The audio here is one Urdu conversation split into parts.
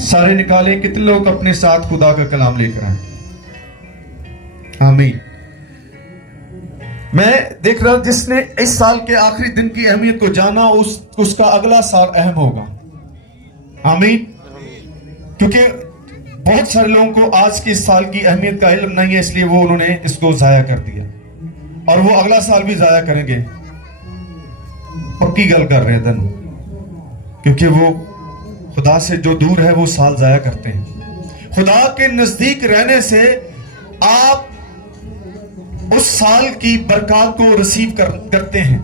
سارے نکالیں. کتنے لوگ اپنے ساتھ خدا کا کلام لے کر آئیں؟ آمین. میں دیکھ رہا ہوں جس نے اس سال کے آخری دن کی اہمیت کو جانا اس کا اگلا سال اہم ہوگا. آمین. کیونکہ بہت سارے لوگوں کو آج کی اس سال کی اہمیت کا علم نہیں ہے، اس لیے وہ انہوں نے اس کو ضائع کر دیا اور وہ اگلا سال بھی ضائع کریں گے. پکی گل کر رہے ہیں کیونکہ وہ خدا سے جو دور ہے وہ سال ضائع کرتے ہیں. خدا کے نزدیک رہنے سے آپ اس سال کی برکات کو ریسیو کرتے ہیں.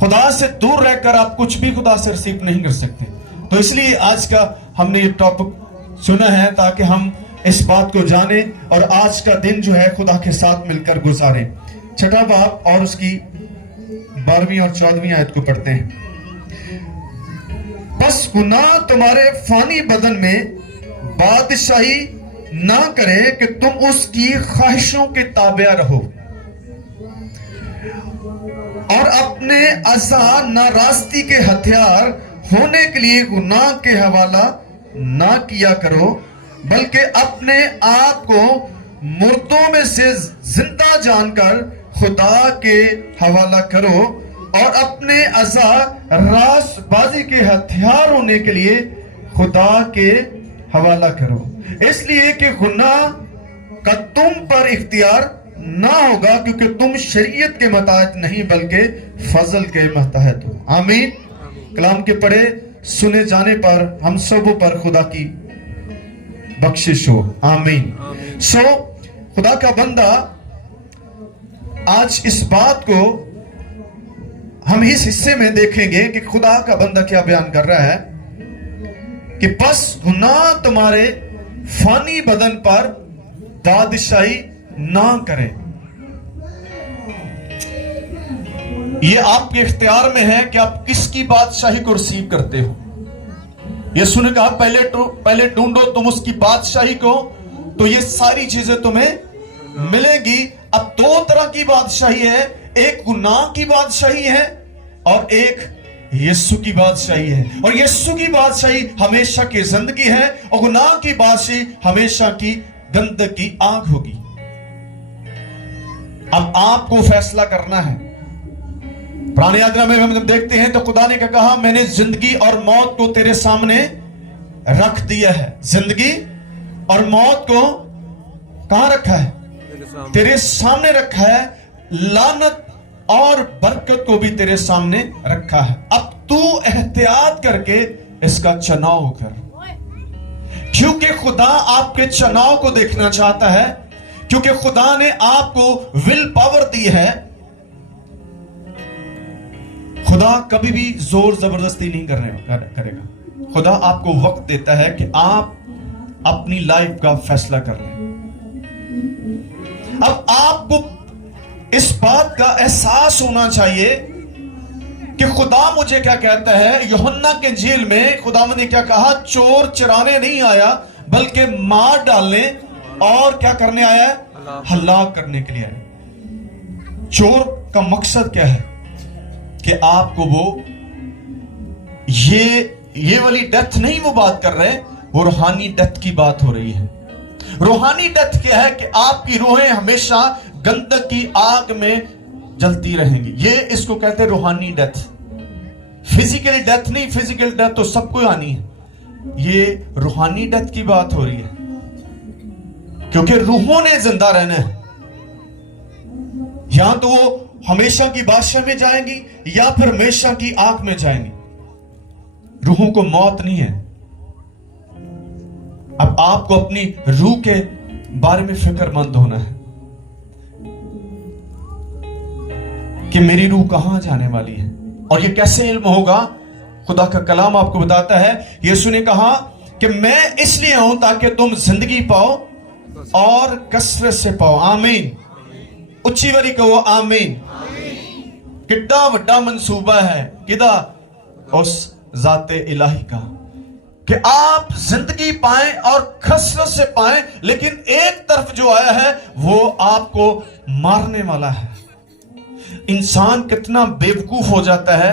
خدا سے دور رہ کر آپ کچھ بھی خدا سے ریسیو نہیں کر سکتے. تو اس لیے آج کا ہم نے یہ ٹاپک سنا ہے تاکہ ہم اس بات کو جانیں اور آج کا دن جو ہے خدا کے ساتھ مل کر گزاریں. چھٹا باب اور اس کی 12ویں اور 14ویں آیت کو پڑھتے ہیں. بس گناہ تمہارے فانی بدن میں بادشاہی نہ کرے کہ تم اس کی خواہشوں کے تابع رہو اور اپنے اعضاء ناراستی کے ہتھیار ہونے کے لیے گناہ کے حوالہ نہ کیا کرو، بلکہ اپنے آپ کو مردوں میں سے زندہ جان کر خدا کے حوالہ کرو اور اپنے اعضاء راست بازی کے ہتھیار ہونے کے لیے خدا کے حوالہ کرو، اس لیے کہ گناہ کا تم پر اختیار نہ ہوگا کیونکہ تم شریعت کے متحد نہیں بلکہ فضل کے متحد ہو. آمین. کلام کے پڑھے سنے جانے پر ہم سبوں پر خدا کی بخشش ہو. آمین. خدا کا بندہ آج اس بات کو ہم اس حصے میں دیکھیں گے کہ خدا کا بندہ کیا بیان کر رہا ہے کہ بس گناہ تمہارے فانی بدن پر بادشاہی نہ کرے. یہ آپ کے اختیار میں ہے کہ آپ کس کی بادشاہی کو ریسیو کرتے ہو. یسوع نے کہا پہلے ڈھونڈو تم اس کی بادشاہی کو تو یہ ساری چیزیں تمہیں ملیں گی. اب دو طرح کی بادشاہی ہے، ایک گناہ کی بادشاہی ہے اور ایک یسوع کی بادشاہی ہے. اور یسوع کی بادشاہی ہمیشہ کی زندگی ہے اور گناہ کی بادشاہی ہمیشہ کی گندگی کی آگ ہوگی. اب آپ کو فیصلہ کرنا ہے. پرانے عہد میں ہم دیکھتے ہیں تو خدا نے کہا میں نے زندگی اور موت کو تیرے سامنے رکھ دیا ہے. زندگی اور موت کو کہاں رکھا ہے؟ تیرے سامنے رکھا ہے. لعنت اور برکت کو بھی تیرے سامنے رکھا ہے. اب تو احتیاط کر کے اس کا چناؤ کر، کیونکہ خدا آپ کے چناؤ کو دیکھنا چاہتا ہے. کیونکہ خدا نے آپ کو ول پاور دی ہے. خدا کبھی بھی زور زبردستی نہیں کرے گا. خدا آپ کو وقت دیتا ہے کہ آپ اپنی لائف کا فیصلہ کر لیں. اب آپ کو اس بات کا احساس ہونا چاہیے کہ خدا مجھے کیا کہتا ہے. یوحنا کے انجیل میں خدا نے کیا کہا؟ چور چرانے نہیں آیا بلکہ مار ڈالنے اور کیا کرنے آیا ہے؟ ہلاک کرنے کے لیے آیا. چور کا مقصد کیا ہے؟ کہ آپ کو وہ یہ والی ڈیتھ نہیں وہ بات کر رہے، وہ روحانی ڈیتھ کی بات ہو رہی ہے. روحانی ڈیتھ کیا ہے؟ کہ آپ کی روحیں ہمیشہ گندگ کی آگ میں جلتی رہیں گی. یہ اس کو کہتے ہیں روحانی ڈیتھ. فزیکل ڈیتھ نہیں، فزیکل ڈیتھ تو سب کو آنی ہے. یہ روحانی ڈیتھ کی بات ہو رہی ہے کیونکہ روحوں نے زندہ رہنا ہے. یا تو وہ ہمیشہ کی بادشاہ میں جائیں گی یا پھر ہمیشہ کی آگ میں جائیں گی. روحوں کو موت نہیں ہے. اب آپ کو اپنی روح کے بارے میں فکر مند ہونا ہے کہ میری روح کہاں جانے والی ہے. اور یہ کیسے علم ہوگا؟ خدا کا کلام آپ کو بتاتا ہے. یسوع نے کہا کہ میں اس لیے ہوں تاکہ تم زندگی پاؤ اور کثرت سے پاؤ. آمین. اچھی باری کہو آمین. کتنا بڑا منصوبہ ہے کدا اس ذات الہی کا کہ آپ زندگی پائیں اور کثرت سے پائیں، لیکن ایک طرف جو آیا ہے وہ آپ کو مارنے والا ہے. انسان کتنا بے وقوف ہو جاتا ہے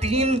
3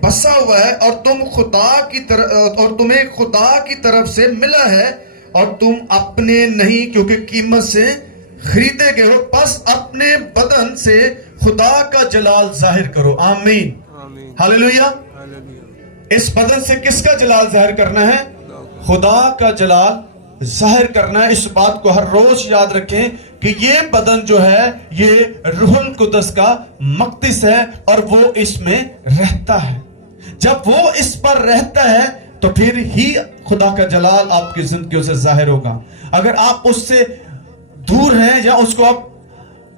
بسا ہوا ہے اور تمہیں خدا کی طرف سے ملا ہے اور تم اپنے نہیں کیونکہ قیمت سے خریدے گئے ہو، پس اپنے بدن سے خدا کا جلال ظاہر کرو۔ آمین، آمین، ہاللویا۔ ہاللویا۔ اس بدن سے کس کا جلال ظاہر کرنا ہے؟ خدا کا جلال ظاہر کرنا ہے۔ اس بات کو ہر روز یاد رکھیں کہ یہ بدن جو ہے یہ روح القدس کا مقدس ہے اور وہ اس میں رہتا ہے۔ جب وہ اس پر رہتا ہے تو پھر ہی خدا کا جلال آپ کی زندگیوں سے ظاہر ہوگا۔ اگر آپ اس سے دور ہیں یا اس کو آپ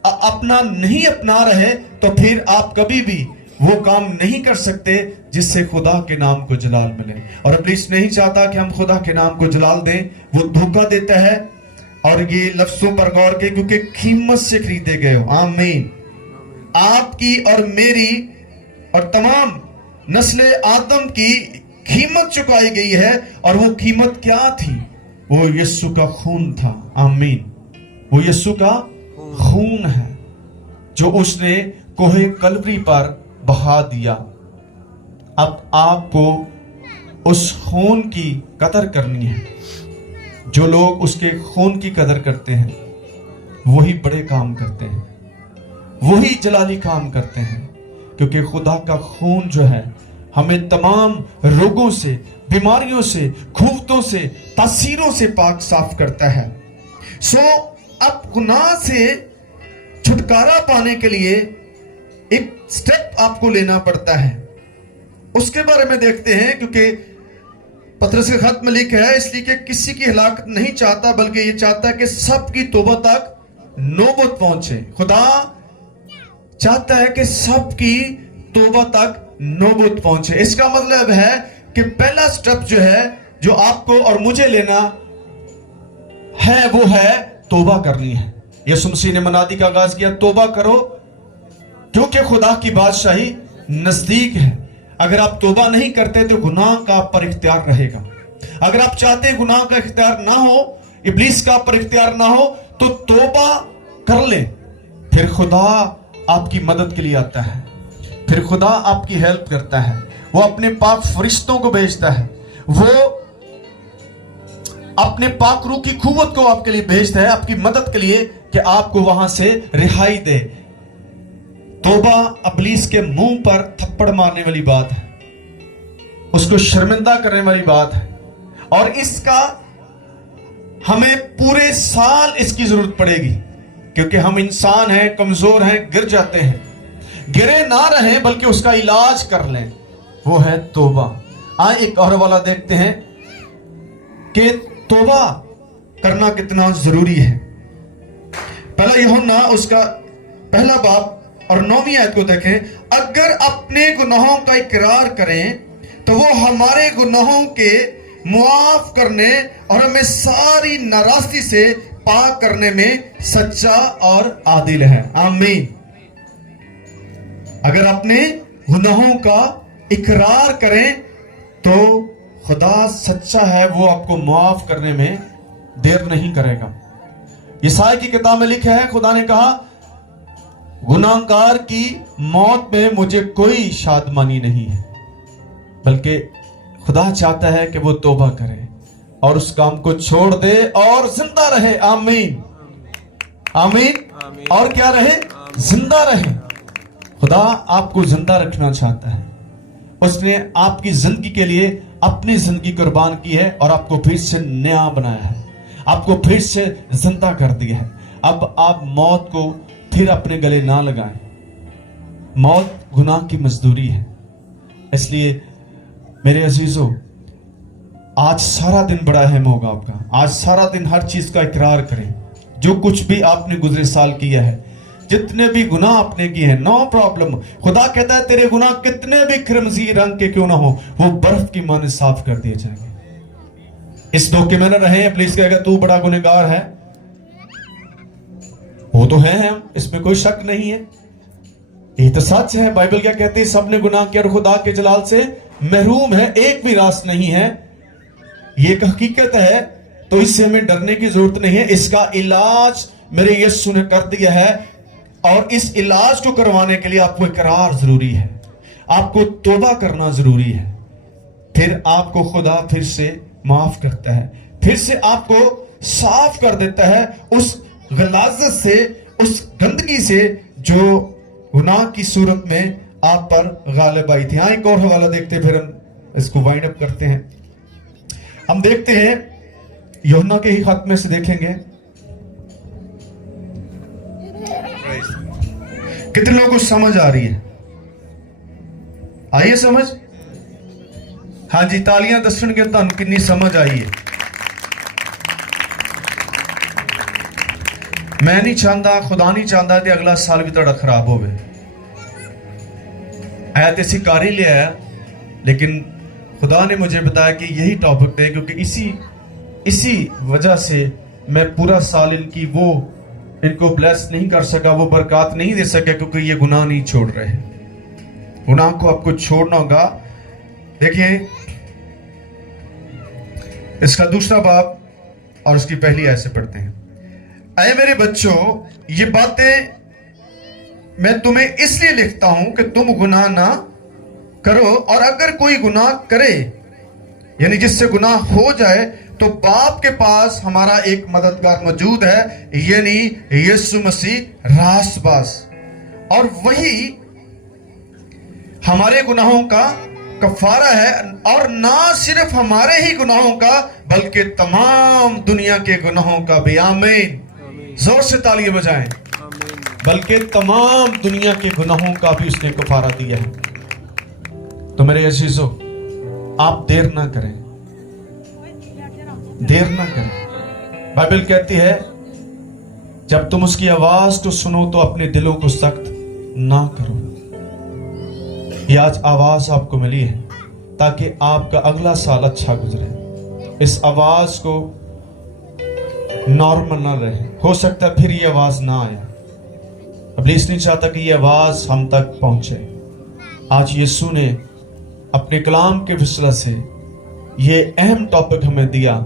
اپنا نہیں اپنا رہے تو پھر آپ کبھی بھی وہ کام نہیں کر سکتے جس سے خدا کے نام کو جلال ملے۔ اور ابلیس نہیں چاہتا کہ ہم خدا کے نام کو جلال دیں، وہ دھوکہ دیتا ہے۔ اور یہ لفظوں پر غور کریں، کیونکہ قیمت سے خریدے گئے ہو۔ آمین۔ آپ کی اور میری اور تمام نسل آدم کی قیمت چکائی گئی ہے، اور وہ قیمت کیا تھی؟ وہ یسوع کا خون تھا۔ آمین۔ وہ یسوع کا خون ہے جو اس نے کوہ کلوری پر بہا دیا۔ اب آپ کو اس خون کی قدر کرنی ہے۔ جو لوگ اس کے خون کی قدر کرتے ہیں وہی بڑے کام کرتے ہیں، وہی جلالی کام کرتے ہیں، کیونکہ خدا کا خون جو ہے ہمیں تمام روگوں سے، بیماریوں سے، کھوتوں سے، تاثیروں سے پاک صاف کرتا ہے۔ اب گناہ سے چھٹکارا پانے کے لیے ایک سٹیپ آپ کو لینا پڑتا ہے۔ اس کے بارے میں دیکھتے ہیں، کیونکہ پطرس کے خط میں لکھا ہے اس لیے کہ کسی کی ہلاکت نہیں چاہتا بلکہ یہ چاہتا ہے کہ سب کی توبہ تک نوبت پہنچے۔ خدا چاہتا ہے کہ سب کی توبہ تک نوبت پہنچے۔ اس کا مطلب ہے کہ پہلا سٹیپ جو ہے جو آپ کو اور مجھے لینا ہے وہ ہے توبہ کرنی ہے۔ یسوع مسیح نے منادی کا آغاز کیا، توبہ کرو کیونکہ خدا کی بادشاہی نزدیک ہے۔ اگر آپ توبہ نہیں کرتے تو گناہ کا آپ پر اختیار رہے گا۔ اگر آپ چاہتے ہیں گناہ کا اختیار نہ ہو، ابلیس کا آپ پر اختیار نہ ہو، تو توبہ کر لیں۔ پھر خدا آپ کی مدد کے لیے آتا ہے، پھر خدا آپ کی ہیلپ کرتا ہے۔ وہ اپنے پاک فرشتوں کو بھیجتا ہے، وہ اپنے پاک روح کی قوت کو آپ کے لیے بھیجتا ہے، آپ کی مدد کے لیے، کہ آپ کو وہاں سے رہائی دے۔ توبہ ابلیس کے منہ پر تھپڑ مارنے والی بات ہے، اس کو شرمندہ کرنے والی بات ہے، اور اس کا ہمیں پورے سال اس کی ضرورت پڑے گی، کیونکہ ہم انسان ہیں، کمزور ہیں، گر جاتے ہیں۔ گرے نہ رہیں بلکہ اس کا علاج کر لیں، وہ ہے توبہ۔ آئیں ایک اور والا دیکھتے ہیں کہ توبہ کرنا کتنا ضروری ہے۔ پہلا یوحنا اس کا پہلا باب اور 9ویں آیت کو دیکھیں، اگر اپنے گناہوں کا اقرار کریں تو وہ ہمارے گناہوں کے معاف کرنے اور ہمیں ساری ناراستی سے پاک کرنے میں سچا اور عادل ہے۔ آمین۔ اگر اپنے گناہوں کا اقرار کریں تو خدا سچا ہے، وہ آپ کو معاف کرنے میں دیر نہیں کرے گا۔ یسائی کی کتاب میں لکھا ہے، خدا نے کہا گناہگار کی موت میں مجھے کوئی شادمانی نہیں ہے، بلکہ خدا چاہتا ہے کہ وہ توبہ کرے اور اس کام کو چھوڑ دے اور زندہ رہے۔ آمین، آمین۔ اور کیا رہے؟ زندہ رہے۔ خدا آپ کو زندہ رکھنا چاہتا ہے۔ اس نے آپ کی زندگی کے لیے اپنی زندگی قربان کی ہے اور آپ کو پھر سے نیا بنایا ہے، آپ کو پھر سے زندہ کر دیا ہے۔ اب آپ موت کو پھر اپنے گلے نہ لگائیں۔ موت گناہ کی مزدوری ہے۔ اس لیے میرے عزیزو، آج سارا دن بڑا اہم ہوگا آپ کا۔ آج سارا دن ہر چیز کا اقرار کریں، جو کچھ بھی آپ نے گزرے سال کیا ہے، جتنے بھی گناہ آپ نے کیے ہیں، نو پرابلم۔ خدا کہتا ہے تیرے گناہ کتنے بھی کرمزی رنگ کے کیوں نہ ہو، وہ برف کی مانند صاف کر دیے جائیں گے۔ اس دھوکے میں نہ رہیں۔ پلیز کہے گا تو بڑا گنہگار ہے، وہ تو ہے ہم، اس میں کوئی شک نہیں ہے، یہ تو سچ ہے۔ بائبل کیا کہتے ہیں؟ سب نے گناہ کیا اور خدا کے جلال سے محروم ہے، ایک بھی راست نہیں ہے۔ یہ ایک حقیقت ہے، تو اس سے ہمیں ڈرنے کی ضرورت نہیں ہے۔ اس کا علاج میرے یسوع نے کر دیا ہے، اور اس علاج کو کروانے کے لیے آپ کو اقرار ضروری ہے، آپ کو توبہ کرنا ضروری ہے، پھر آپ کو خدا پھر سے معاف کرتا ہے، پھر سے آپ کو صاف کر دیتا ہے اس غلاظت سے، اس گندگی سے جو گناہ کی صورت میں آپ پر غالب آئی تھی۔ ایک اور حوالہ دیکھتے پھر ہم اس کو وائنڈ اپ کرتے ہیں۔ ہم دیکھتے ہیں یوحنا کے ہی خط میں سے دیکھیں گے، کتنے لوگوں کو سمجھ آ رہی ہے؟ آئیے سمجھ؟ ہاں جی، تالیاں دسن کے تن کنی سمجھ آئی ہے۔ میں نہیں چاہتا، خدا نہیں چاہتا کہ اگلا سال بھی تڑا خراب ہوئے۔ ایت اسی کاری لے آیا، لیکن خدا نے مجھے بتایا کہ یہی ٹاپک دے، کیونکہ اسی وجہ سے میں پورا سال ان کو بلیس نہیں کر سکا، وہ برکات نہیں دے سکا، کیونکہ یہ گناہ نہیں چھوڑ رہے۔ گناہ کو آپ کو چھوڑنا ہوگا۔ دیکھیں اس کا دوسرا باب اور اس کی پہلی آیت سے پڑھتے ہیں۔ اے میرے بچوں، یہ باتیں میں تمہیں اس لیے لکھتا ہوں کہ تم گناہ نہ کرو، اور اگر کوئی گناہ کرے، یعنی جس سے گناہ ہو جائے، تو باپ کے پاس ہمارا ایک مددگار موجود ہے، یعنی یسوع مسیح راست باز، اور وہی ہمارے گناہوں کا کفارہ ہے، اور نہ صرف ہمارے ہی گناہوں کا بلکہ تمام دنیا کے گناہوں کا بھی۔ آمین، زور سے تالیاں بجائیں۔ بلکہ تمام دنیا کے گناہوں کا بھی اس نے کفارہ دیا ہے۔ تو میرے عزیزو، آپ دیر نہ کریں، دیر نہ کریں۔ بائبل کہتی ہے جب تم اس کی آواز کو سنو تو اپنے دلوں کو سخت نہ کرو۔ یہ آج آواز آپ کو ملی ہے تاکہ آپ کا اگلا سال اچھا گزرے۔ اس آواز کو نارمل نہ رہے، ہو سکتا ہے پھر یہ آواز نہ آئے۔ ابلیس نہیں چاہتا کہ یہ آواز ہم تک پہنچے۔ آج یسوع نے اپنے کلام کے وسیلہ سے یہ اہم ٹاپک ہمیں دیا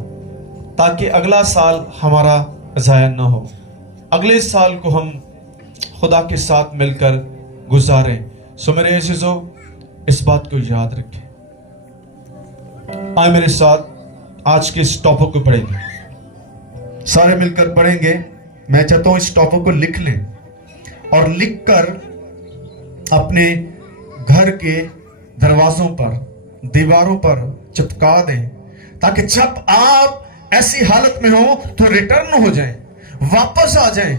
تاکہ اگلا سال ہمارا ضائع نہ ہو، اگلے سال کو ہم خدا کے ساتھ مل کر گزاریں۔ سو میرے عزیزو، اس بات کو یاد رکھیں۔ آئے میرے ساتھ آج کے اس ٹاپک کو پڑھیں گے، سارے مل کر پڑھیں گے۔ میں چاہتا ہوں اس ٹاپک کو لکھ لیں اور لکھ کر اپنے گھر کے دروازوں پر، دیواروں پر چپکا دیں، تاکہ جب آپ ایسی حالت میں ہوں تو ریٹرن ہو جائیں، واپس آ جائیں۔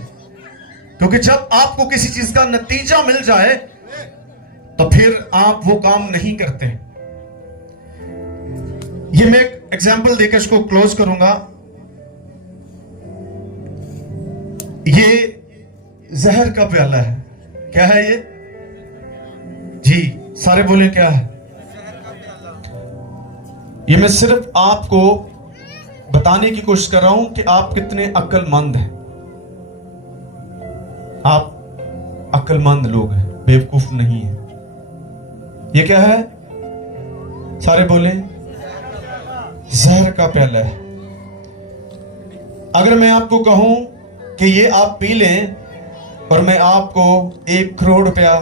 کیونکہ جب آپ کو کسی چیز کا نتیجہ مل جائے تو پھر آپ وہ کام نہیں کرتے۔ یہ میں ایک ایگزامپل دے کر اس کو کلوز کروں گا۔ یہ زہر کا پیالہ ہے۔ کیا ہے یہ؟ جی سارے بولیں کیا ہے؟ یہ میں صرف آپ کو بتانے کی کوشش کر رہا ہوں کہ آپ کتنے عقل مند ہیں۔ آپ عقل مند لوگ ہیں، بیوقوف نہیں ہیں۔ یہ کیا ہے؟ سارے بولیں، زہر کا پیالہ ہے۔ اگر میں آپ کو کہوں کہ یہ آپ پی لیں اور میں آپ کو 1 کروڑ روپیہ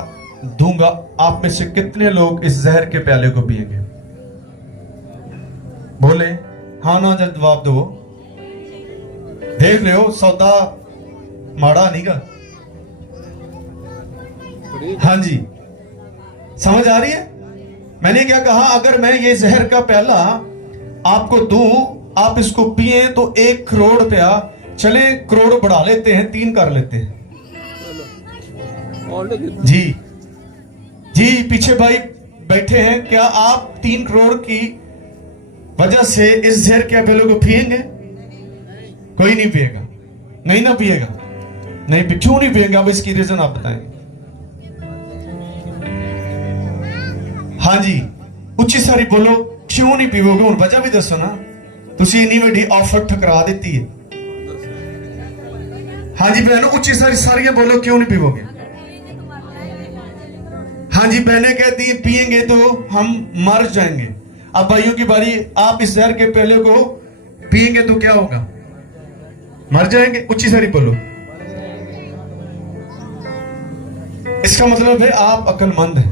دوں گا، آپ میں سے کتنے لوگ اس زہر کے پیالے کو پیئیں گے؟ بولیں ہاں نہ جواب دو۔ دیکھ رہے ہو سودا ماڑا نہیں گا۔ ہاں جی، سمجھ آ رہی ہے؟ میں نے کیا کہا؟ اگر میں یہ زہر کا پیالہ آپ کو دوں، آپ اس کو پیئیں تو 1 کروڑ روپیہ، چلیں کروڑ بڑھا لیتے ہیں، 3 کر لیتے ہیں۔ جی جی پیچھے بھائی بیٹھے ہیں، کیا آپ 3 کروڑ کی وجہ سے اس زہر کے پیالے کو پیئیں گے؟ کوئی نہیں پیے گا، نہیں نہ پیے گا، نہیں۔ کیوں نہیں پیئیں گے؟ اب اس کی ریزن آپ بتائیں۔ ہاں جی اچھی ساری بولو، کیوں نہیں پیو گے؟ ان وجہ بھی دسو نا، تسی انی وڈی آفر ٹھکرا دیتی ہے۔ ہاں جی بہنوں اچھی ساری بولو، کیوں نہیں پیو گے؟ ہاں جی بہنیں کہتی ہیں پیئیں گے تو ہم مر جائیں گے۔ اب بھائیوں کی باری، آپ اس زہر کے پیالے کو پیئیں گے تو کیا ہوگا؟ مر جائیں گے۔ اچھی ساری بولو۔ اس کا مطلب ہے آپ عقل مند ہیں،